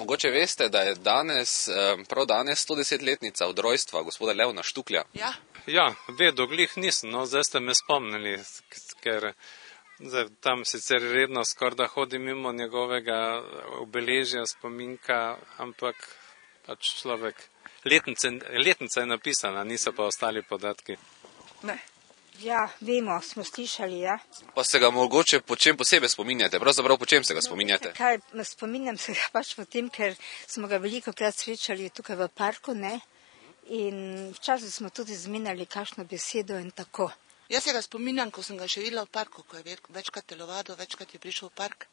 Mogoče veste, da je prav danes 110-letnica od rojstva gospoda Levna Štuklja. Ja, vedo, glih nisem, no, zdaj ste me spomnili, ker tam sicer redno skorda hodim mimo njegovega obeležja, spominka, ampak pač človek, letnica je napisana, niso pa ostali podatki. Ne. Ja, vemo, smo slišali, ja. Pa se ga mogoče po čem posebej spominjate? Pravzaprav po čem se ga spominjate? Spominjam se ga pač po tem, ker smo ga velikokrat srečali tukaj v parku, ne? In včasih smo tudi zmenjali kakšno besedo in tako. Jaz se ga spominjam, ko sem ga še videla v parku, ko je večkrat telovadil, večkrat je prišel v park,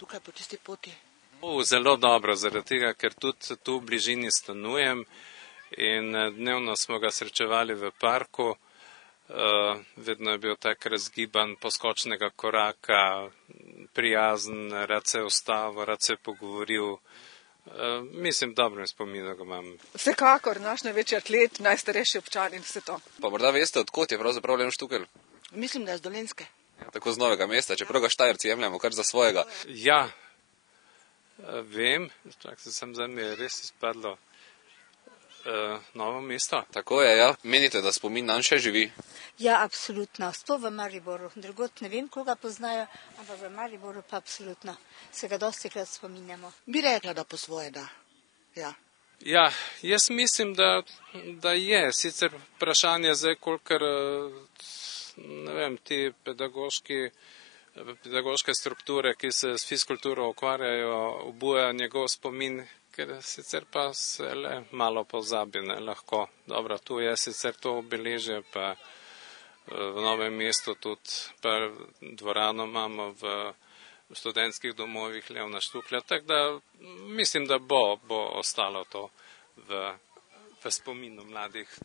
tukaj po tisti poti. Zelo dobro, zaradi tega, ker tudi tu v bližini stanujem in dnevno smo ga srečevali v parku. Vedno je bil tak razgiban, poskočnega koraka, prijazen, rad se je ustavil, rad se je pogovoril. Mislim, dobro spomin ga imam. Vsekakor, naš največji atlet, najstarejši občan in vse to. Pa morda veste, odkot je pravzaprav Lev Štukelj? Mislim, da je z Dolenjske. Tako z Novega mesta, čeprav ga Štajerci jemljamo kar za svojega. Ja, vem, čak se mi je res izpadlo. Novo mesto. Tako je, ja. Menite, da spomin nanj še živi? Ja, absolutno. Sploh v Mariboru. Drugot ne vem, koga poznajo, ampak v Mariboru pa absolutno. Se ga dostikrat spominjamo. Bi rekla, da po svoje, da. Ja. Ja, jaz mislim, da je. Sicer vprašanje zdaj, kolikor, ne vem, ti pedagoške strukture, ki se s fizkulturo ukvarjajo, obujajo njegov spomin, ker sicer pa se le malo pozabi, ne, lahko. Dobro, tu je sicer to obeležje, pa v Novem mestu tudi, pa dvorano imamo v študentskih domovih Levna Štuklja, tako da mislim, da bo ostalo to v spominu mladih.